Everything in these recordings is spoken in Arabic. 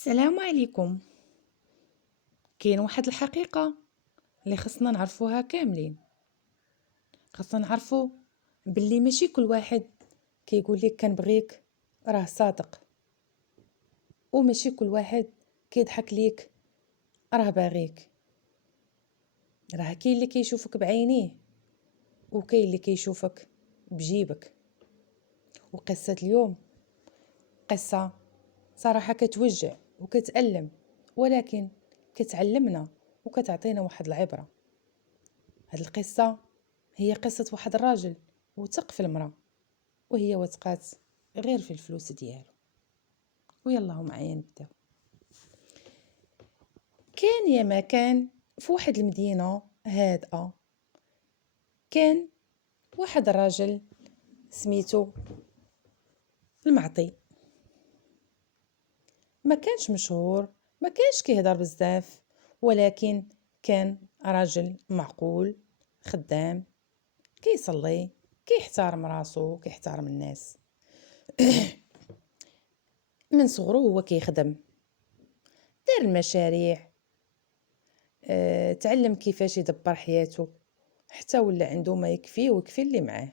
السلام عليكم. كاين واحد الحقيقة اللي خصنا نعرفوها كاملين. خصنا نعرفو باللي ماشي كل واحد كيقول لك كنبغيك راه صادق، وماشي كل واحد كيضحك ليك راه باغيك. راه كاين اللي كيشوفك بعينيه وكاين اللي كيشوفك بجيبك. وقصة اليوم قصة صراحة كتوجع وكتألم، ولكن كتعلمنا وكتعطينا واحد العبرة. هاد القصة هي قصة واحد الراجل وثق في المرأة، وهي وثقات غير في الفلوس ديالو. ويلا معايا نبداو. كان يا ما كان في واحد المدينة هادئة، كان واحد الراجل سميتو المعطي. ما كانش مشهور، ما كانش كيهضر بزاف، ولكن كان راجل معقول، خدام، كيصلي، كيحترم راسو، كيحترم الناس. من صغرو هو كيخدم، دار المشاريع، تعلم كيفاش يدبر حياته حتى ولا عنده ما يكفيه ويكفي اللي معاه.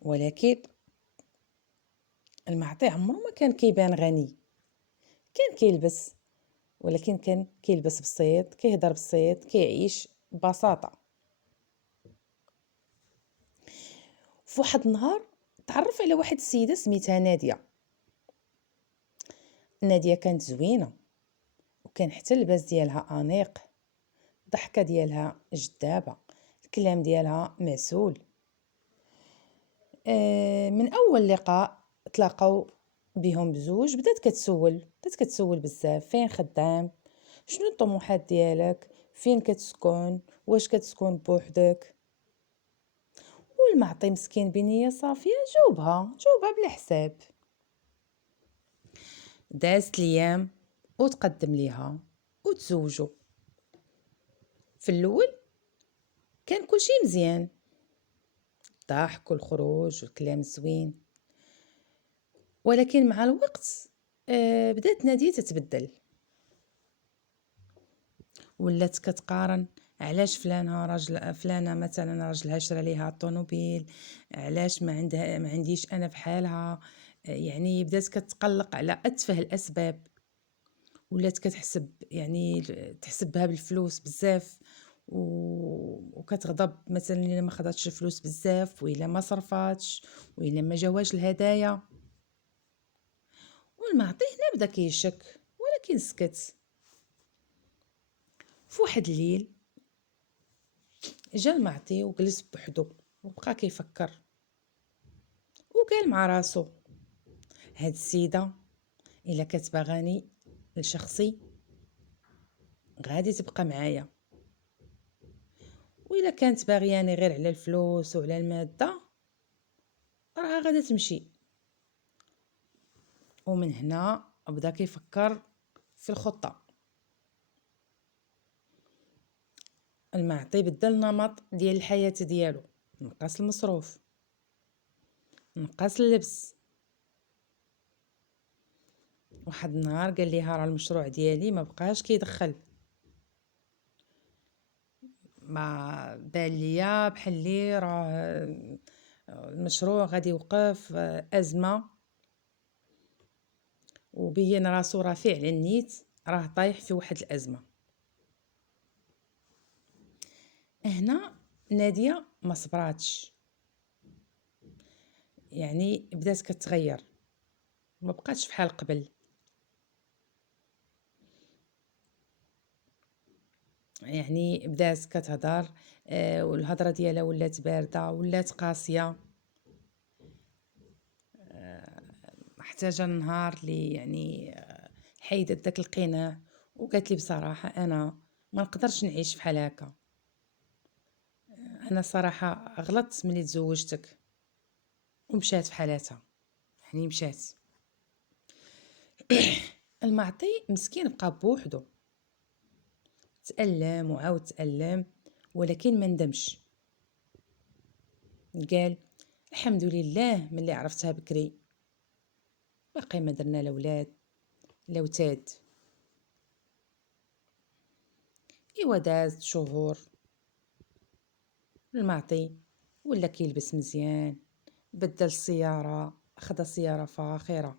ولكن المعطي عمره ما كان كيبان غني. كان كيلبس، ولكن كان كيلبس بسيط، كيهضر بسيط، كيعيش ببساطة. في واحد النهار تعرف على واحد السيدة سميتها نادية. نادية كانت زوينة، وكان حتى اللباس ديالها أنيق، الضحكة ديالها جذابة، الكلام ديالها معسول. من اول لقاء تلاقاو بهم بزوج، بدات كتسول بزاف: فين خدام؟ شنو الطموحات ديالك؟ فين كتسكن؟ واش كتسكن بوحدك؟ والمعطي مسكين بنيه صافيه جاوبها بلا حساب. دازت الايام وتقدم ليها وتزوجوا. في الاول كان كلشي مزيان، الضحك والخروج والكلام الزوين. ولكن مع الوقت بدات نادية تتبدل، ولات كتقارن: علاش فلانه مثلا راجلها شرى ليها طوموبيل، علاش ما عنديش انا بحالها؟ يعني بدات كتقلق على اتفه الاسباب، ولات كتحسب يعني تحسب بها بالفلوس بزاف، وكتغضب مثلا الا ما خداتش الفلوس بزاف، والا ما صرفاتش، والا ما جاواش الهدايا. والمعطي هنا بدا كيشك، ولكن سكت. في واحد الليل جا المعطي وجلس بوحدو وبقى كيفكر، وقال مع راسو: هاد السيدة الا كتبغاني لشخصي غادي تبقى معايا، وإلا كانت باغياني غير على الفلوس وعلى المادة راه غادا تمشي. ومن هنا بدا كيفكر في الخطة. المعطي بدل نمط ديال الحياة ديالو، نقص المصروف، نقص اللبس. واحد النهار قال ليها: راه المشروع ديالي ما بقاش كيدخل، ما بان ليا بحال لي راه المشروع غادي يوقف، ازمه. وبين راسو رافع على النيت، راه طايح في واحد الازمه. هنا نادية ما صبراتش، يعني بدات كتغير، ما بقاتش بحال قبل. يعني بدات كتهضر، والهضره ديالها ولات بارده، ولات قاسيه. حتى جا النهار اللي يعني حيدت داك القناع وقالت لي: بصراحه انا ما نقدرش نعيش بحال هكا. انا صراحه غلطت ملي تزوجتك. ومشات في حالاتها، يعني مشات. المعطي مسكين بقى بوحدو، تألم وعاود تألم، ولكن ما ندمش. قال: الحمد لله ملي عرفتها بكري، باقي ما درنا الاولاد، الأوتاد. إوا دازت شهور، المعطي ولا كيلبس مزيان، بدل السيارة، خدا سيارة فاخرة.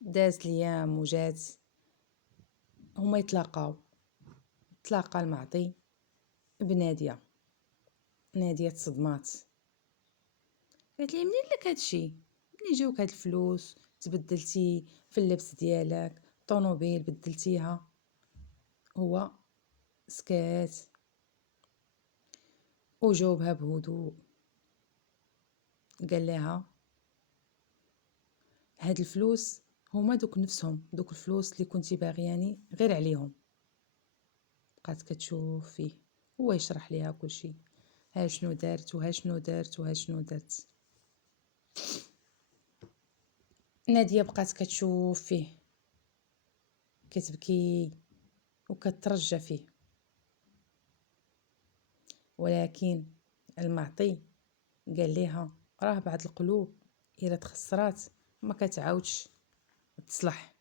دازت ليام وجات هما يتلاقاو، تلاقى المعطي بنادية. نادية تصدمات، قالت ليه منين لك هادشي؟ منين جاوك هاد الفلوس؟ تبدلتي في اللبس ديالك، طونوبيل بدلتيها. هو سكات وجاوبها بهدوء، قال لها هاد الفلوس هما دوك نفسهم، دوك الفلوس اللي كنتي باغياني غير عليهم. بقات كتشوف فيه، هو يشرح ليها كل شيء، ها شنو دارت وها شنو دارت وها شنو دارت. نادية بقات كتشوف فيه، كتبكي وكترجى فيه. ولكن المعطي قال ليها راه بعض القلوب الا تخسرات ما كتعاودش تصلح.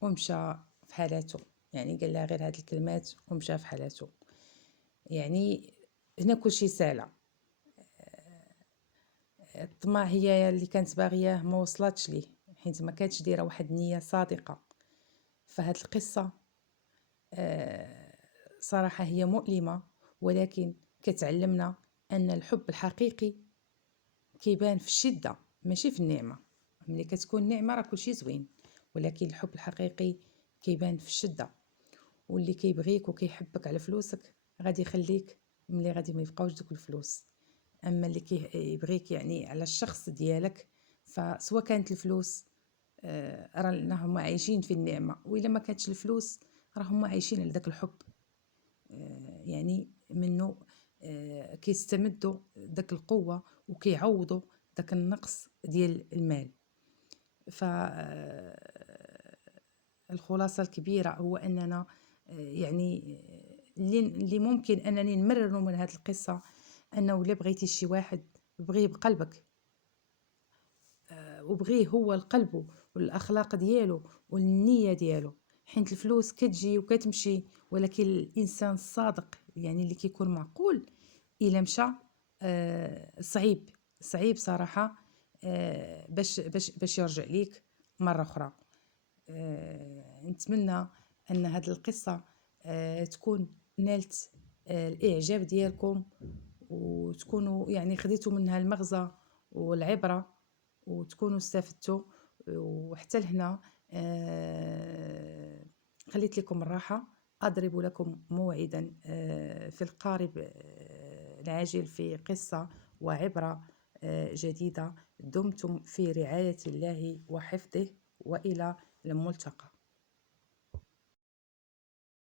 ومشى في حالاته، يعني قال لها غير هاد الكلمات ومشى في حالاته. يعني هنا كلشي سالى. الطمع هي اللي كانت باغياه ما وصلتش ليه، حيت ما كانتش دايره واحد النيه صادقه. فهاد القصه صراحه هي مؤلمه، ولكن كتعلمنا ان الحب الحقيقي كيبان في الشده ماشي في النعمه. ملي كتكون نعمه راه كلشي زوين، ولكن الحب الحقيقي كيبان في الشده. واللي كيبغيك وكيحبك على فلوسك غادي يخليك ملي غادي ما يبقاوش دوك الفلوس. اما اللي كيبغيك يعني على الشخص ديالك، فسواء كانت الفلوس راهم عايشين في النعمه، والا ما كانتش الفلوس راهم عايشين على داك الحب. يعني منه كيستمدوا داك القوه وكيعوضوا داك النقص ديال المال. ف الخلاصه الكبيره هو اننا يعني اللي ممكن انني نمرر من هذه القصه انه الا بغيتي شي واحد بغيه بقلبك، وبغيه هو القلب والاخلاق ديالو والنيه ديالو. حيت الفلوس كتجي وكتمشي، ولكن الانسان الصادق يعني اللي كيكون معقول الا مشى صعيب صعيب صراحه باش يرجع ليك مره اخرى. نتمنى ان هذه القصه تكون نالت الاعجاب ديالكم، وتكونوا يعني خديتوا منها المغزى والعبره، وتكونوا استفدتوا. وحتى لهنا خليت لكم الراحه. اضرب لكم موعدا في القارب العاجل في قصه وعبره جديده. دمتم في رعايه الله وحفظه، والى الملتقى.